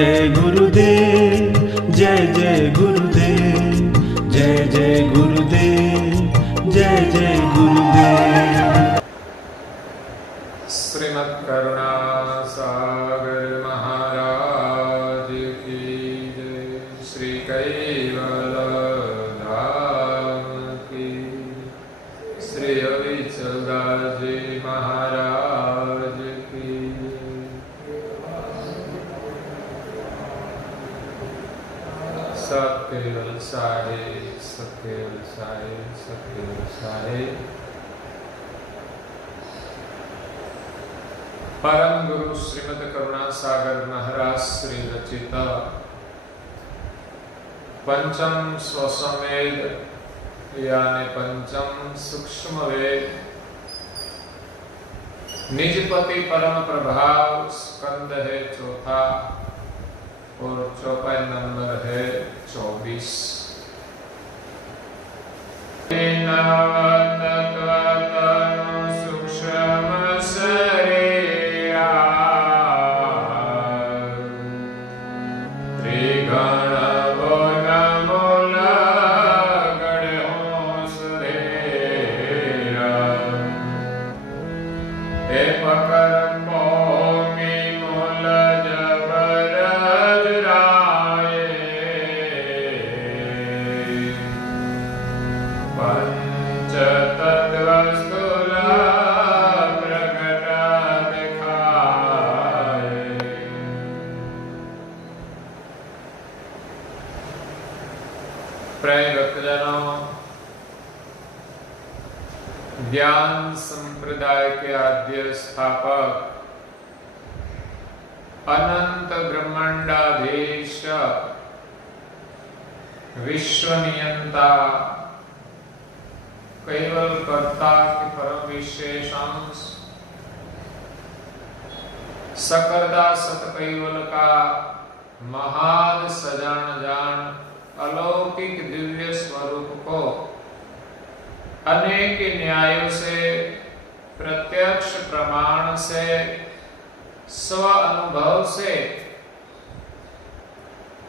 जय गुरुदेव, जय जय गुरुदेव, जय जय गुरुदेव, जय जय गुरुदेव। श्रीमद् करुणा सागर महाराज की जय। श्री कैवल धाम की, श्री अविचलदास जी महाराज की जय। सबके वलसाए, सबके वलसाए, सबके वलसाए। परम गुरु श्रीमद् करुणा सागर महाराज श्री रचित पंचम स्वसमेध यानी पंचम सूक्ष्म वेद निजपति परम प्रभाव स्कंद है चौथा और चौपाई नंबर है 24। ज्ञान संप्रदाय के आद्य स्थापक अनंत ब्रह्मांडाधीश विश्व नियंता केवल कर्ता के परम विशेष अंश सकरदा सत कैवल का महान सजान जान अलौकिक दिव्य स्वरूप को अनेक न्यायों से प्रत्यक्ष प्रमाण से स्व अनुभव से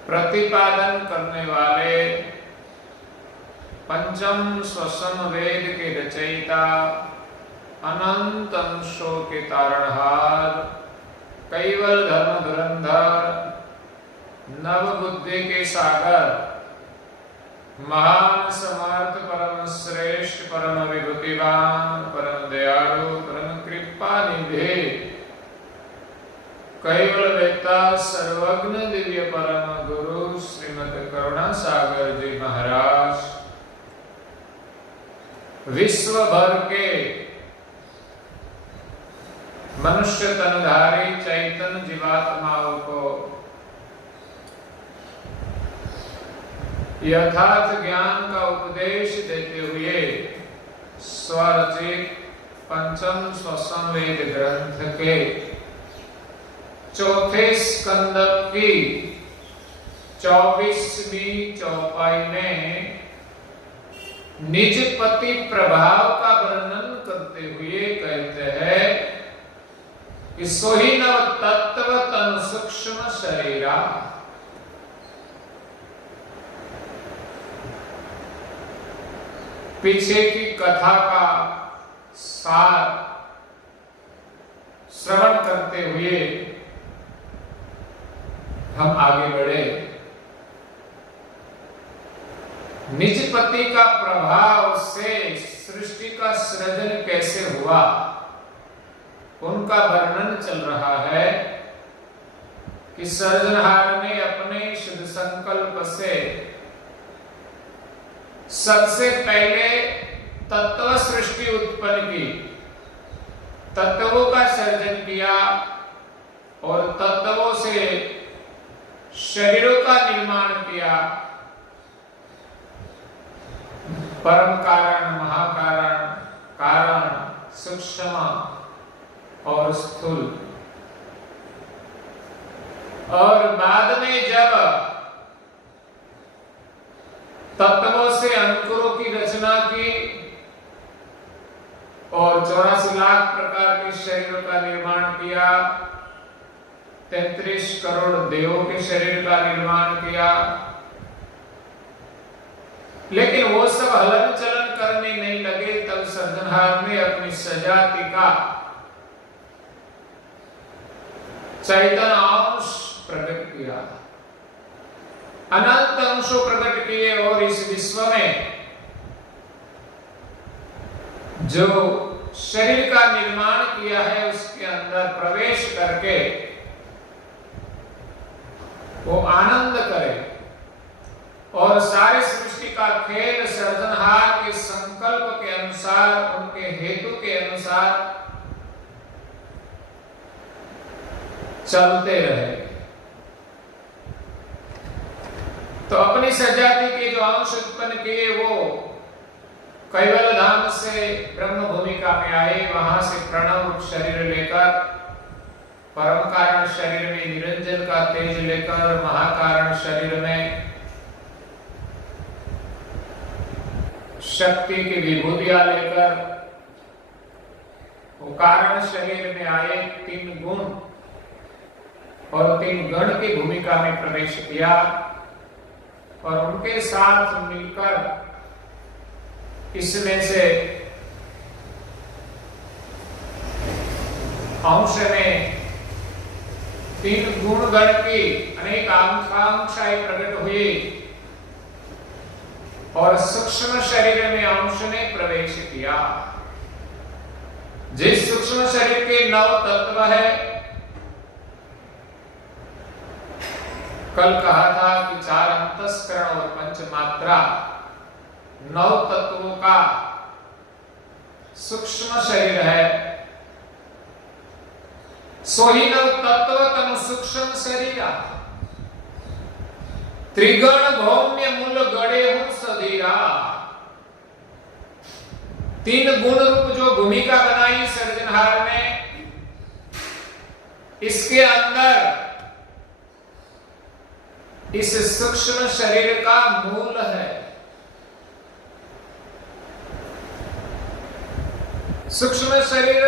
प्रतिपादन करने वाले पंचम स्वसम वेद के रचयिता अनंत अंशों के तारणहार कैवल धर्म धुरंधर नव बुद्धि के सागर महान समर्थ परम श्रेष्ठ परम विभूतिवान परम दयालु परम कृपा निधे कैवल वेता सर्वज्ञ दिव्य परम गुरु श्रीमद् करुणा सागर जी महाराज विश्व भर के मनुष्य तनधारी चैतन्य जीवात्माओं को यथार्थ ज्ञान का उपदेश देते हुए स्वरचित पंचम स्वसंवेद ग्रंथ के चौथे स्कंद की 24वीं चौपाई में निजपति प्रभाव का वर्णन करते हुए कहते हैं कि सोही नव तत्व तनु सूक्ष्म शरीरा। पीछे की कथा का सार श्रवण करते हुए हम आगे बढ़े। निजपति का प्रभाव से सृष्टि का सृजन कैसे हुआ उनका वर्णन चल रहा है कि सृजनहार ने अपने शुद्ध संकल्प से सबसे पहले तत्व सृष्टि उत्पन्न की, तत्वों का सर्जन किया और तत्वों से शरीरों का निर्माण किया। परम कारण, महाकारण, कारण, सूक्ष्म और स्थूल। और बाद में जब तत्वों से अंकुरों की रचना की और 84 लाख प्रकार के शरीरों का निर्माण किया, 33 करोड़ देवों के शरीर का निर्माण किया, लेकिन वो सब हलन चलन करने नहीं लगे। तब सृजनहार ने अपनी सजाति का चैतन्य अंश प्रकट किया, अनंत अंशों प्रकट किए, और इस विश्व में जो शरीर का निर्माण किया है उसके अंदर प्रवेश करके वो आनंद करे और सारे सृष्टि का खेल सृजनहार के संकल्प के अनुसार, उनके हेतु के अनुसार चलते रहे। तो अपनी सजाति के जो अंश उत्पन्न किए वो कैवल धाम से ब्रह्म भूमिका में आए, वहां से प्रणव शरीर लेकर, परम कारण शरीर में निरंजन का तेज लेकर, महाकारण शरीर में शक्ति की विभूतियां लेकर, वो कारण शरीर में आए, 3 गुण और 3 गण की भूमिका में प्रवेश किया और उनके साथ मिलकर इसमें से अंश में 3 गुण गण की अनेक आकांक्षाएं प्रकट हुई और सूक्ष्म शरीर में अंश ने प्रवेश किया। जिस सूक्ष्म शरीर के 9 तत्व है, कल कहा था कि 4 अंतस्करण और 5 मात्रा 9 तत्वों का सूक्ष्म शरीर है। सोही 9 तत्व तनु सूक्ष्म शरीर, त्रिगण भौम्य मूल गड़े हूं सधीरा। 3 गुण रूप जो भूमिका बनाई सृजनहार ने, इसके अंदर इस सूक्ष्म शरीर का मूल है। सूक्ष्म शरीर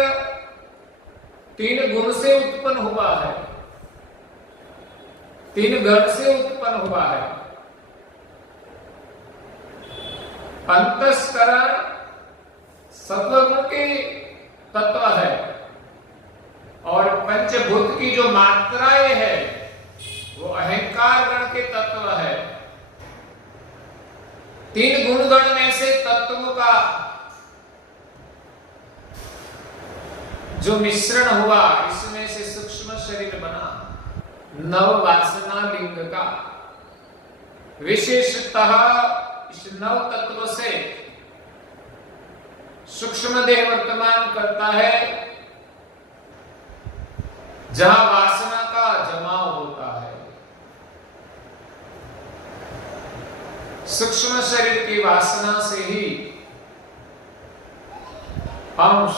3 गुण से उत्पन्न हुआ है, 3 गण से उत्पन्न हुआ है। अंतस्करण सत्वगुण के तत्व है और पंचभूत की जो मात्राएं है वो अहंकार गण के तत्व है। 3 गुण गण में से तत्वों का जो मिश्रण हुआ, इसमें से सूक्ष्म शरीर बना। 9 वासना लिंग का विशेषतः इस 9 तत्व से सूक्ष्म देह वर्तमान करता है, जहां वासना का जमाव होता है। सूक्ष्म शरीर की वासना से ही अंश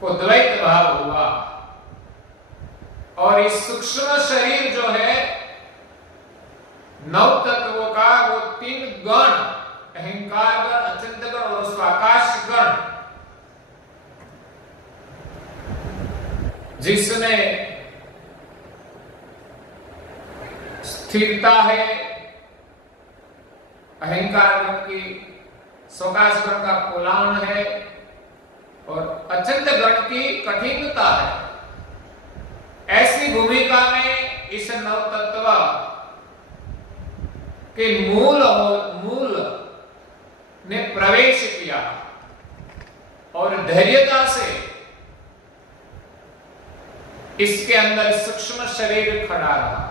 को द्वैत भाव हुआ और इस सूक्ष्म शरीर जो है 9 तत्वों का, वो 3 गण, अहंकार गण, अचिंत्य गण और उसका आकाश गण, जिसमें स्थिरता है अहंकार गण की, स्वकाश गण का पोलान है और अचिंत्य गण की कठिनता है। ऐसी भूमिका में इस 9 तत्व के मूल ने प्रवेश किया और धैर्यता से इसके अंदर सूक्ष्म शरीर खड़ा रहा।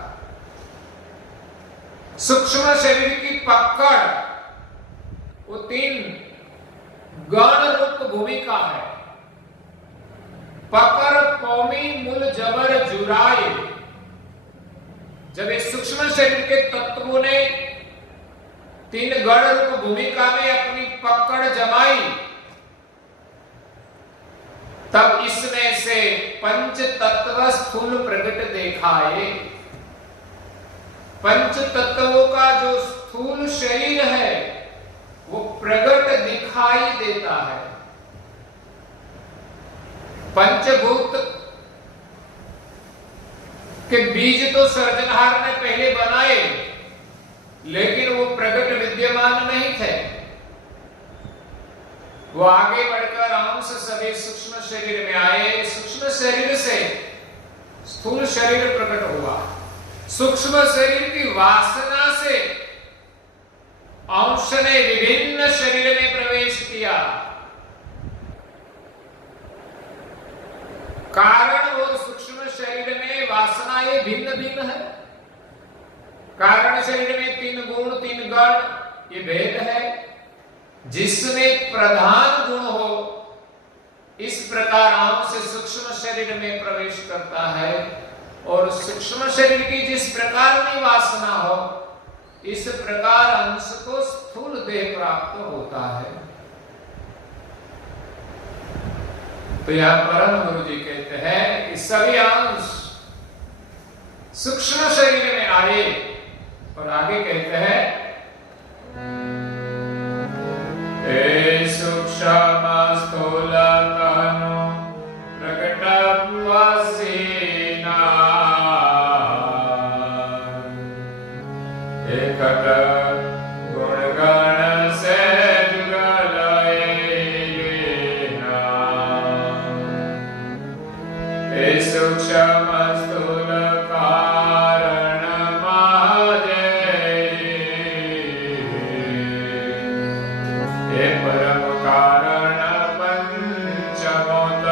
सूक्ष्म शरीर की पकड़ वो 3 गण रूप भूमिका है। पकड़ कौमी मूल जबर जुराए, जब इस सूक्ष्म शरीर के तत्वों ने 3 गण रूप भूमिका में अपनी पकड़ जमाई, तब इसमें से 5 तत्व स्थूल प्रकट दिखाए। 5 तत्वों का जो स्थूल शरीर है वो प्रकट दिखाई देता है। पंचभूत कि बीज तो सर्जनहार ने पहले बनाए, लेकिन वो प्रकट विद्यमान नहीं थे। वो आगे बढ़कर अंश सभी सूक्ष्म शरीर में आए, सूक्ष्म शरीर से स्थूल शरीर प्रकट हुआ, सूक्ष्म शरीर की वासना से अंश ने विभिन्न शरीर में प्रवेश किया। कारण और सूक्ष्म शरीर में वासनाएं भिन्न भिन्न है। कारण शरीर में 3 गुण 3 गण ये भेद है। जिसमें प्रधान गुण हो इस प्रकार अंश सूक्ष्म शरीर में प्रवेश करता है, और सूक्ष्म शरीर की जिस प्रकार में वासना हो इस प्रकार अंश को स्थूल देह प्राप्त होता है। तो यहां परम गुरु जी कहते हैं कि सभी अंश सूक्ष्म शरीर में आए, और आगे कहते हैं सूक्ष्म स्थूल तनु प्रकट वासीना एकट गुण गण से जुगल लेना। सूक्ष्म स्थूल कारण परम कारण पंचभूत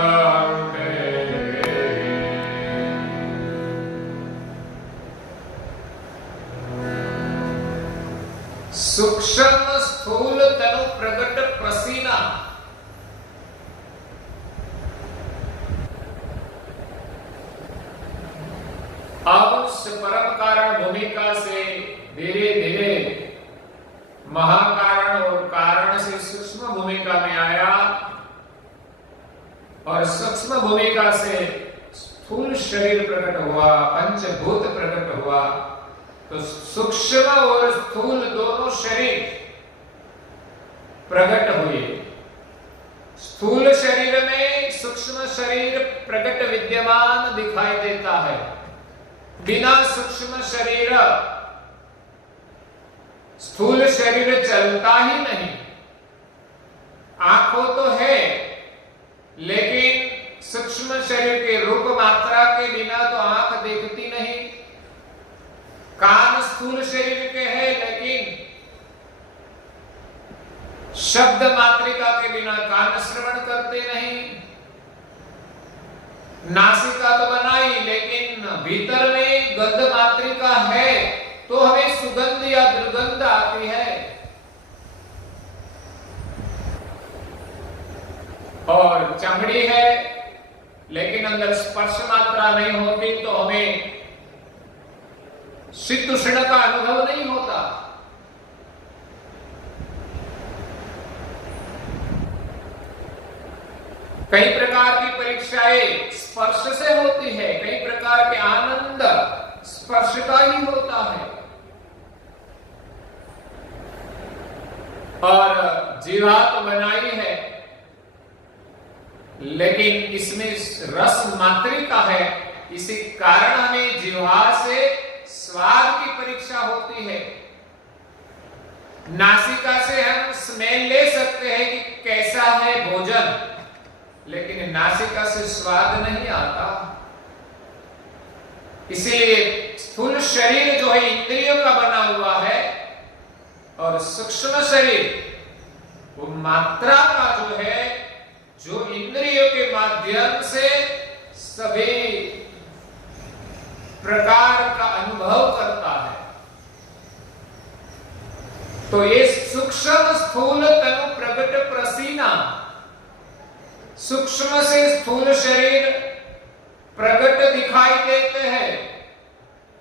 सूक्ष्म स्थूल तनु प्रकट प्रसीना। अंश परम कारण भूमिका से धीरे धीरे महाकारण और कारण से सूक्ष्म भूमिका में आया, और सूक्ष्म भूमिका से स्थूल शरीर प्रकट हुआ, पंचभूत प्रकट हुआ। तो सूक्ष्म और स्थूल दोनों शरीर प्रकट हुए। स्थूल शरीर में सूक्ष्म शरीर प्रकट विद्यमान दिखाई देता है। बिना सूक्ष्म शरीर स्थूल शरीर चलता ही नहीं। आंखों तो है, लेकिन सूक्ष्म शरीर के रूप मात्रा के बिना तो आंख देखती नहीं। कान स्थूल शरीर के हैं, लेकिन शब्द मात्रिका के बिना कान श्रवण करते नहीं। नासिका तो बनाई, लेकिन भीतर में गंध मात्रिका है तो हमें सुगंध या दुर्गंध आती है। और चमड़ी है, लेकिन अंदर स्पर्श मात्रा नहीं होती तो हमें शीत उष्ण का अनुभव नहीं होता। कई प्रकार की परीक्षाएं स्पर्श से होती है, कई प्रकार के आनंद स्पर्श का ही होता है। और जीवा तो बनाई है, लेकिन इसमें रस मात्रिका है। इसी कारण हमें जीवा से स्वाद की परीक्षा होती है। नासिका से हम स्मेल ले सकते हैं कि कैसा है भोजन, लेकिन नासिका से स्वाद नहीं आता। इसलिए स्थूल शरीर जो है इंद्रियों का बना हुआ है, और सूक्ष्म शरीर वो मात्रा का जो है, जो इंद्रियों के माध्यम से सभी प्रकार का अनुभव करता है। तो ये सूक्ष्म स्थूल तनु प्रकट प्रसीना, सूक्ष्म से स्थूल शरीर प्रकट दिखाई देते हैं।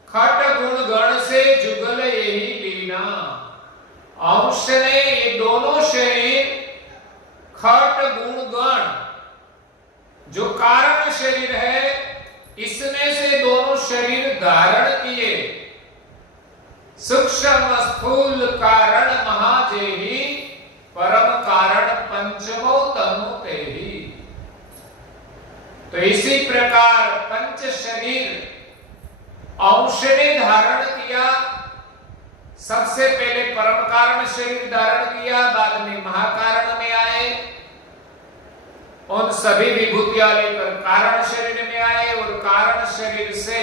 खट गुण गण से जुगल यही लीना। अंश ने ये दोनों शरीर खट गुण गण जो कारण शरीर है, इसमें से दोनों शरीर धारण किए। सूक्ष्म स्थूल कारण महाजेही, परम कारण पंचमो तनु तेहि। तो इसी प्रकार पंच शरीर अंश ने धारण किया। सबसे पहले परम कारण शरीर धारण किया, बाद में महाकारण में आए, उन सभी विभूतियां लेकर कारण शरीर में आए, और कारण शरीर से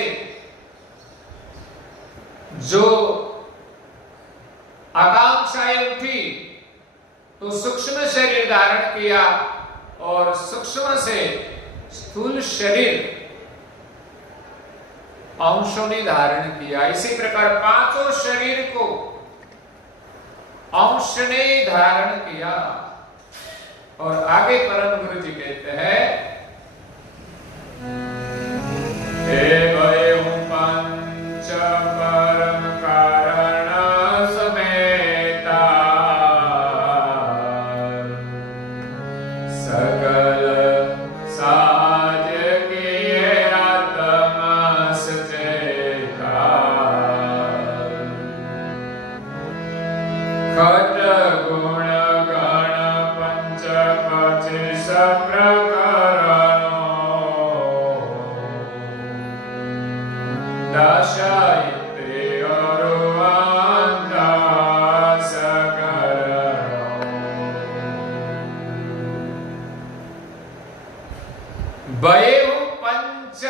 जो आकांक्षाएं उठी तो सूक्ष्म शरीर धारण किया, और सूक्ष्म से स्थूल शरीर अंशों ने धारण किया। इसी प्रकार पांचों शरीर को अंश ने धारण किया। और आगे परम गुरु जी कहते हैं, हे वयं पंच परम कारण समेता, सकल साज किए आत्मा सचेता, खट गुण गण पंच पचिस प्रकरणो, दशायते अरुवन्ता सकरणो। वयं पंच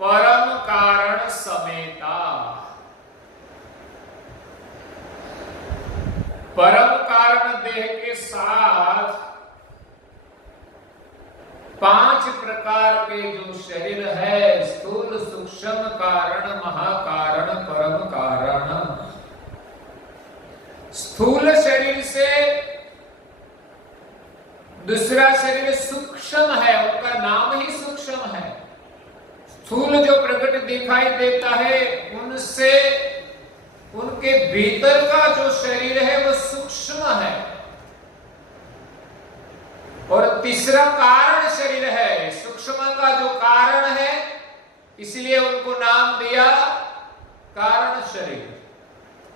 परम कारण समेता। परम कारण देह के साथ पांच प्रकार के जो शरीर है, स्थूल सूक्ष्म कारण, महाकारण, परम कारण। स्थूल शरीर से दूसरा शरीर सूक्ष्म है, उनका नाम ही सूक्ष्म है। स्थूल जो प्रकट दिखाई देता है, उनसे उनके भीतर का जो शरीर है वो सूक्ष्म है। और तीसरा कारण शरीर है, सूक्ष्म का जो कारण है, इसलिए उनको नाम दिया कारण शरीर।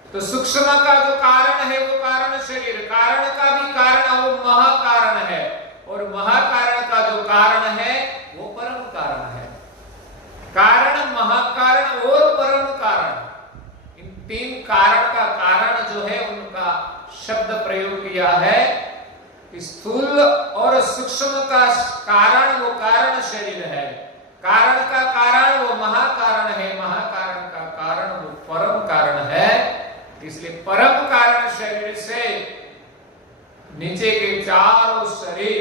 तो सूक्ष्म का जो कारण है वो कारण शरीर, कारण का भी कारण वो महाकारण है, और महाकारण का जो कारण है वो परम कारण है। कारण, महाकारण और परम कारण, इन तीन कारण का कारण जो है उनका शब्द प्रयोग किया है। स्थूल और सूक्ष्म का कारण वो कारण शरीर है, कारण का कारण वो महाकारण है, महाकारण का कारण वो परम कारण है। इसलिए परम कारण शरीर से नीचे के चारों शरीर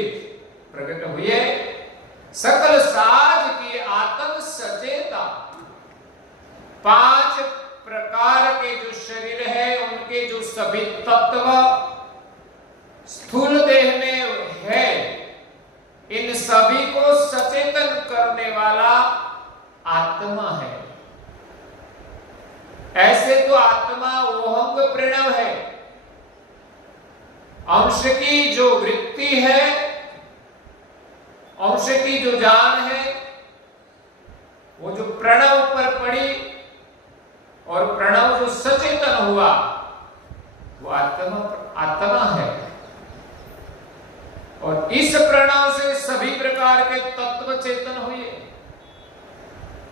प्रकट हुए। सकल साज की आत्म सचेता, पांच प्रकार के जो शरीर है उनके जो सभी तत्व स्थूल देह में है, इन सभी को सचेतन करने वाला आत्मा है। ऐसे तो आत्मा ओहंग प्रणव है, अंश की जो वृत्ति है, अंश की जो जान है, वो जो प्रणव पर पड़ी और प्रणव जो सचेतन हुआ वो आत्मा है। और इस प्रणव से सभी प्रकार के तत्व चेतन हुए।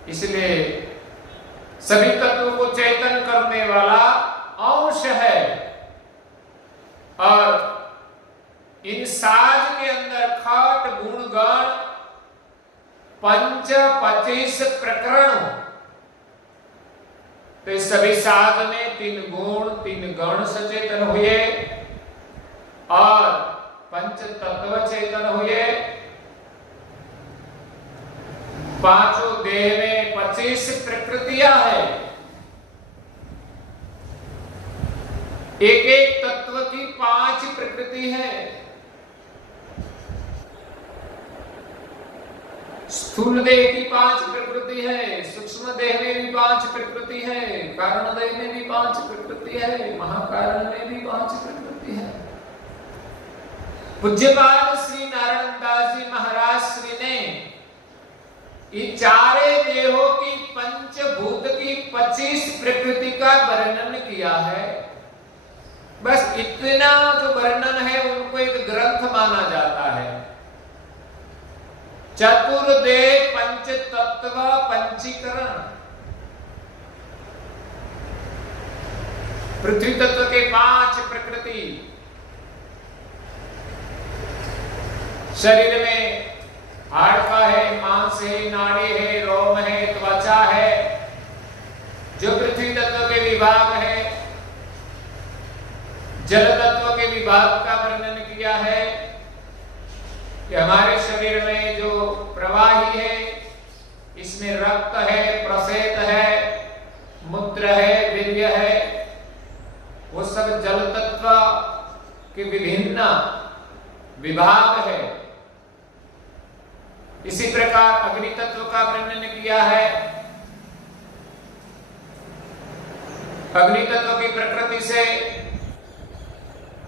इसलिए सभी तत्वों को चेतन करने वाला अंश है। और इन साज के अंदर खट गुण गण पंच 25 प्रकरण, तो सभी साज में 3 गुण 3 गण सचेतन हुए और पंच तत्व चेतन हुए। पांचों देह में 25 प्रकृतियां है, एक एक तत्व की 5 प्रकृति है। स्थूल देह की 5 प्रकृति है, सूक्ष्म देह में भी 5 प्रकृति है, कारण देह में भी 5 प्रकृति है, महाकारण में भी 5 प्रकृति है। पूज्यपाद श्री नारायण दास जी महाराज श्री ने इन चारे देहों की पंचभूत की 25 प्रकृति का वर्णन किया है। बस इतना जो वर्णन है उनको एक ग्रंथ माना जाता है। चतुर्देह पंच तत्व पंचीकरण, पृथ्वी तत्व के 5 प्रकृति शरीर में हाड़का है, मांस है, नाड़ी है, रोम है, त्वचा है, जो पृथ्वी तत्व के विभाग है। जल तत्व के विभाग का वर्णन किया है कि हमारे शरीर में जो प्रवाही है, इसमें रक्त है, प्रसेद है, मूत्र है, वीर्य है, वो सब जल तत्व के विभिन्न विभाग है। इसी प्रकार अग्नि तत्व का वर्णन किया है। अग्नि तत्व की प्रकृति से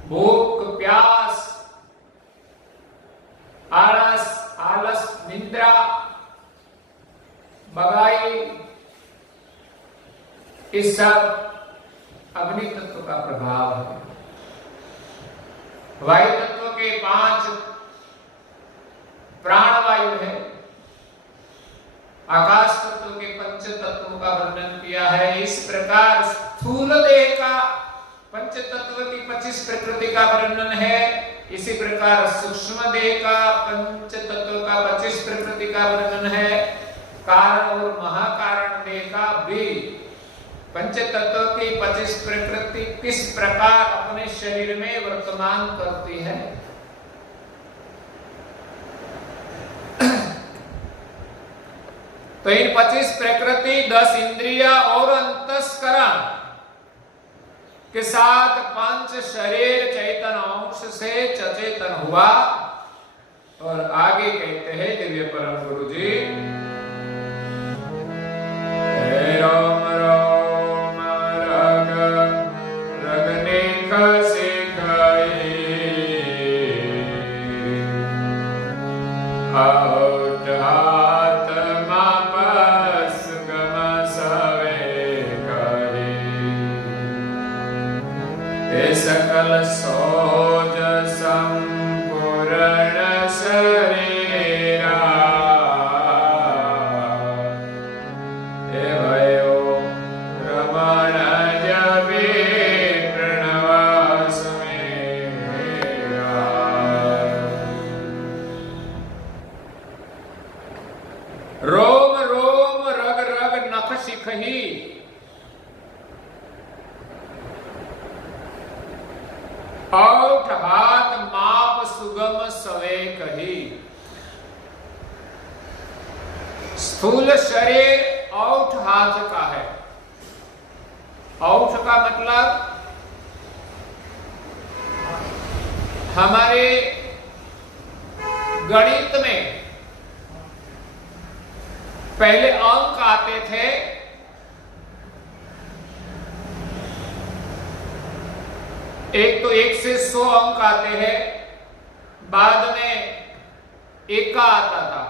भूख, प्यास, आलस, निद्रा, बगाई, इस सब अग्नि तत्व का प्रभाव है। वायु तत्व के 5 प्राण वायु है। आकाश तत्व के 5 तत्वों का वर्णन किया है। इस प्रकार स्थूल देह का 5 तत्व की 25 प्रकृति का वर्णन है। इसी प्रकार सूक्ष्म देह का 5 तत्व का 25 प्रकृति का वर्णन है। कारण और महाकारण देह का भी 5 तत्व की 25 प्रकृति किस प्रकार अपने शरीर में वर्तमान करती है। तो इन 25 प्रकृति, 10 इंद्रिया और अंतस्करण के साथ 5 शरीर चैतन अंश से सचेतन हुआ। और आगे कहते हैं दिव्य परम गुरु जी, रोम रोम रग रगने से गए आउट आत्मा पस गम सवे कहे सकल सोज संपूर्ण शरीरा भयो रमण जबे प्रणवास मेरा। रोम रोम रग रग नख शिखही औठ हाथ माप सुगम सवे कही। स्थूल शरीर औठ हाथ का है। औठ का मतलब हमारे गणित में पहले अंक आते थे, एक तो 1 से 100 अंक आते हैं, बाद में एका आता था,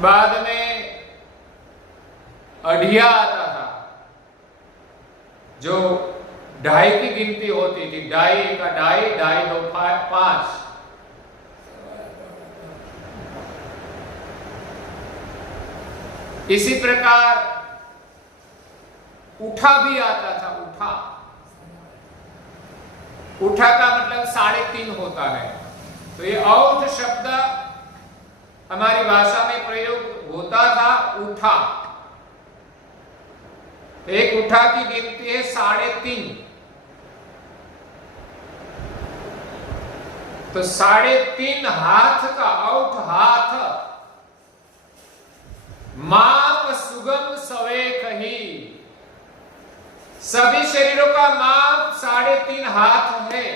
बाद में अढ़िया आता था, जो ढाई की गिनती होती थी, ढाई का ढाई, ढाई 2 5। इसी प्रकार उठा भी आता था। उठा का मतलब 3.5 होता है। तो ये औठ शब्द हमारी भाषा में प्रयोग होता था। उठा, एक उठा की गिनती है 3.5। तो 3.5 हाथ का औठ हाथ माप सुगम सवे कही। सभी शरीरों का माप 3.5 हाथ है।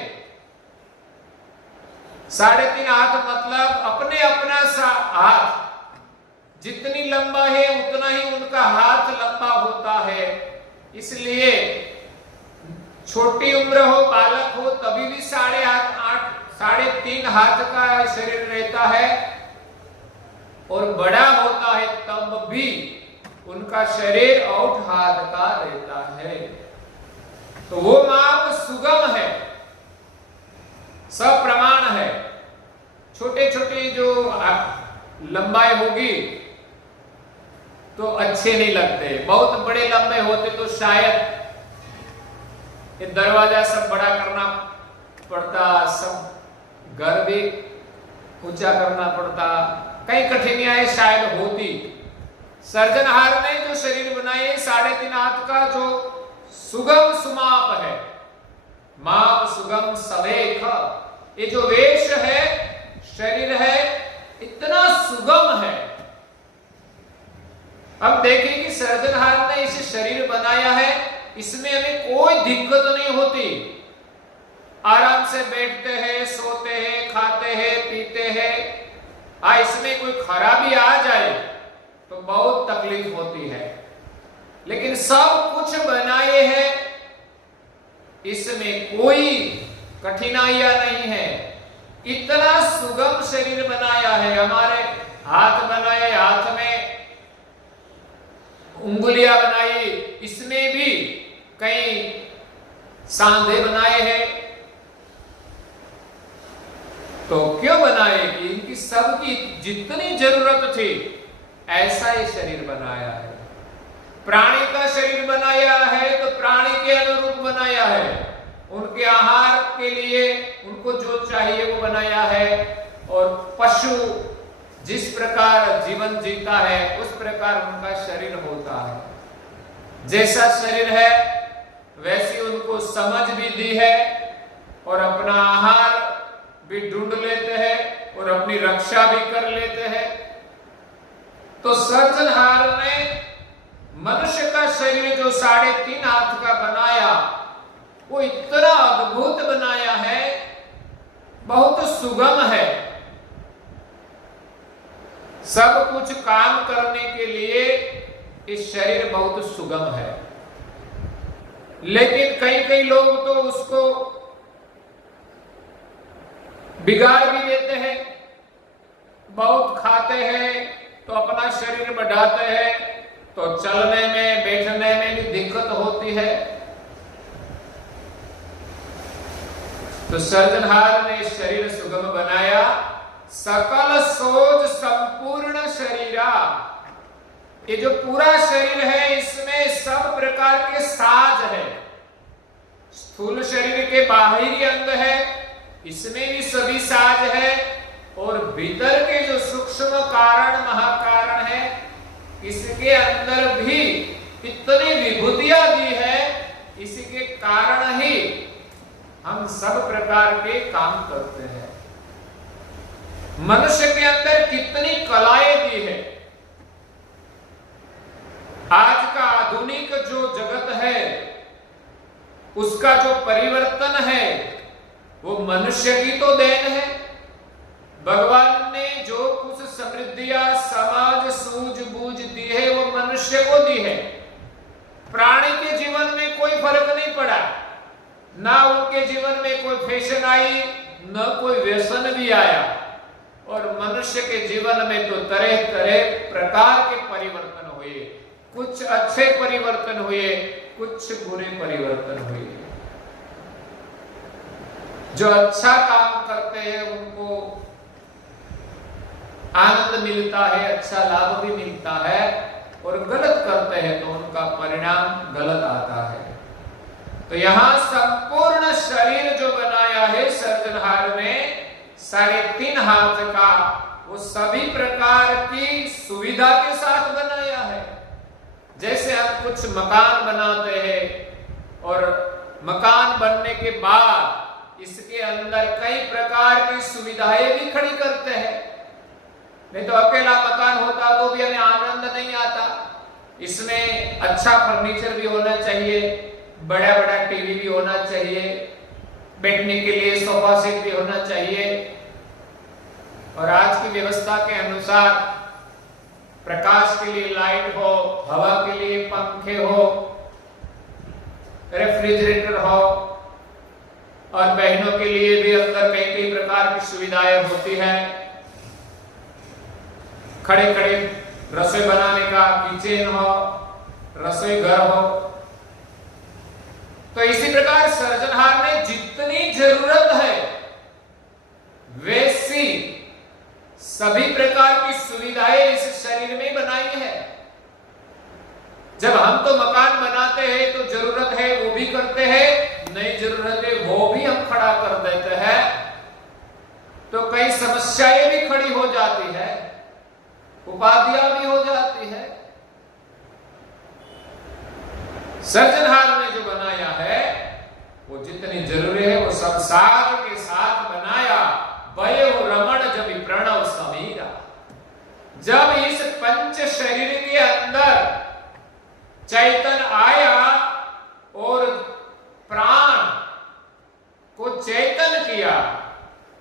3.5 हाथ मतलब अपने अपना हाथ जितनी लंबा है उतना ही उनका हाथ लंबा होता है। इसलिए छोटी उम्र हो, बालक हो, तभी भी 3.5 हाथ का शरीर रहता है, और बड़ा होता है तब भी उनका शरीर औठ हाथ का रहता है। तो वो माप सुगम है, सप्रमाण है। छोटे छोटे जो लंबाई होगी तो अच्छे नहीं लगते, बहुत बड़े लंबे होते तो शायद ये दरवाजा सब बड़ा करना पड़ता, सब घर भी ऊंचा करना पड़ता, कई कठिनाइयां शायद होती। सर्जनहार ने जो शरीर बनाए 3.5 हाथ का, जो सुगम सुमाप है, माप सुगम सवेख, ये जो वेश है, शरीर है, इतना सुगम है। अब देखिए कि सर्जनहार ने इसे शरीर बनाया है, इसमें हमें कोई दिक्कत नहीं होती, आराम से बैठते हैं, सोते हैं, खाते हैं, पीते हैं। इसमें कोई खराबी आ जाए तो बहुत तकलीफ होती है, लेकिन सब कुछ बनाए हैं, इसमें कोई कठिनाइयां नहीं है। इतना सुगम शरीर बनाया है, हमारे हाथ बनाए, हाथ में उंगलियां बनाई, इसमें भी कई सांधे बनाए हैं। तो क्यों बनाए? कि इनकी सबकी जितनी जरूरत थी ऐसा ही शरीर बनाया है। प्राणी का शरीर बनाया है तो प्राणी के अनुरूप बनाया है, उनके आहार के लिए उनको जो चाहिए वो बनाया है। और पशु जिस प्रकार जीवन जीता है उस प्रकार उनका शरीर होता है। जैसा शरीर है वैसी उनको समझ भी दी है और अपना आहार भी ढूंढ लेते हैं और अपनी रक्षा भी कर लेते हैं। तो सर्जनहार ने मनुष्य का शरीर जो 3.5 हाथ का बनाया, वो इतना अद्भुत बनाया है, बहुत सुगम है। सब कुछ काम करने के लिए इस शरीर बहुत सुगम है, लेकिन कई लोग तो उसको बिगाड़ भी देते हैं। बहुत खाते हैं तो अपना शरीर बढ़ाते हैं, तो चलने में बैठने में भी दिक्कत होती है। तो सर्जनहार ने शरीर सुगम बनाया, सकल सोज संपूर्ण शरीरा। ये जो पूरा शरीर है इसमें सब प्रकार के साज है। स्थूल शरीर के बाहरी अंग है, इसमें भी सभी साज है, और भीतर के जो सूक्ष्म कारण महाकारण है इसके अंदर भी इतनी विभूतियां दी है, इसी के कारण ही हम सब प्रकार के काम करते हैं। मनुष्य के अंदर कितनी कलाएं दी है। आज का आधुनिक जो जगत है उसका जो परिवर्तन है वो मनुष्य की तो देन है। भगवान ने जो कुछ समृद्धियां समाज सूझबूझ दी है वो मनुष्य को दी है। प्राणी के जीवन में कोई फर्क नहीं पड़ा, ना उनके जीवन में कोई फैशन आई, न कोई व्यसन भी आया। और मनुष्य के जीवन में तो तरह तरह प्रकार के परिवर्तन हुए, कुछ अच्छे परिवर्तन हुए, कुछ बुरे परिवर्तन हुए। जो अच्छा काम करते हैं उनको आनंद मिलता है, अच्छा लाभ भी मिलता है, और गलत करते हैं तो उनका परिणाम गलत आता है। तो यहां संपूर्ण शरीर जो बनाया है सर्जनहार ने 3.5 हाथ का, वो सभी प्रकार की सुविधा के साथ बनाया है। जैसे हम कुछ मकान बनाते हैं और मकान बनने के बाद इसके अंदर कई प्रकार की सुविधाएं भी खड़ी करते हैं। नहीं तो अकेला मकान होता तो भी हमें आनंद नहीं आता। इसमें अच्छा फर्नीचर भी होना चाहिए, बड़ा बड़ा टीवी भी होना चाहिए, बैठने के लिए सोफा सेट भी होना चाहिए, और आज की व्यवस्था के अनुसार प्रकाश के लिए लाइट हो, हवा के लिए पंखे हो, रेफ्रिजरेटर हो, और बहनों के लिए भी अंदर कई कई प्रकार की सुविधाएं होती हैं। खड़े खड़े रसोई बनाने का किचन हो, रसोई घर हो। तो इसी प्रकार सर्जनहार ने जितनी जरूरत है वैसी सभी प्रकार की सुविधाएं इस शरीर में बनाई है। जब हम तो मकान बनाते हैं तो जरूरत है वो भी करते हैं, नहीं जरूरत है वो भी हम खड़ा कर देते हैं, तो कई समस्याएं भी खड़ी हो जाती है, उपाधियां भी हो जाती है। सर्जनहार ने जो बनाया है वो जितनी जरूरी है वो सब साज के साथ बनाया। वयो रमण जब प्रणव समीरा, जब इस पंच शरीर के अंदर चैतन आया और प्राण को चैतन किया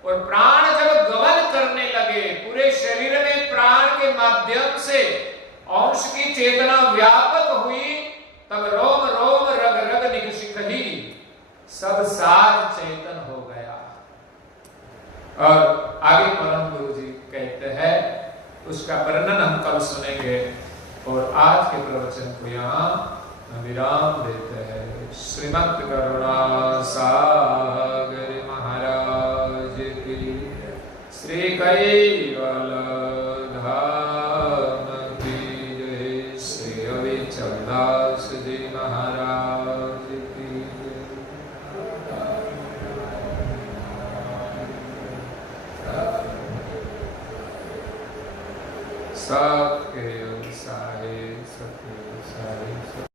और प्राण जब गमन करने लगे, पूरे शरीर में प्राण के माध्यम से अंश की चेतना व्यापक हुई, तब रोम रोम रग रग निकशिख ही सब साज चैतन हो गया। और आगे परम गुरु जी कहते हैं, उसका वर्णन हम कल सुनेंगे और आज के प्रवचन को यहाँ विराम देते हैं। श्रीमद् करुणा सागर महाराज की, श्री कैवल धाम की जय, श्री अविचल दास जी महाराज की जय। साके साहे सत्य साहे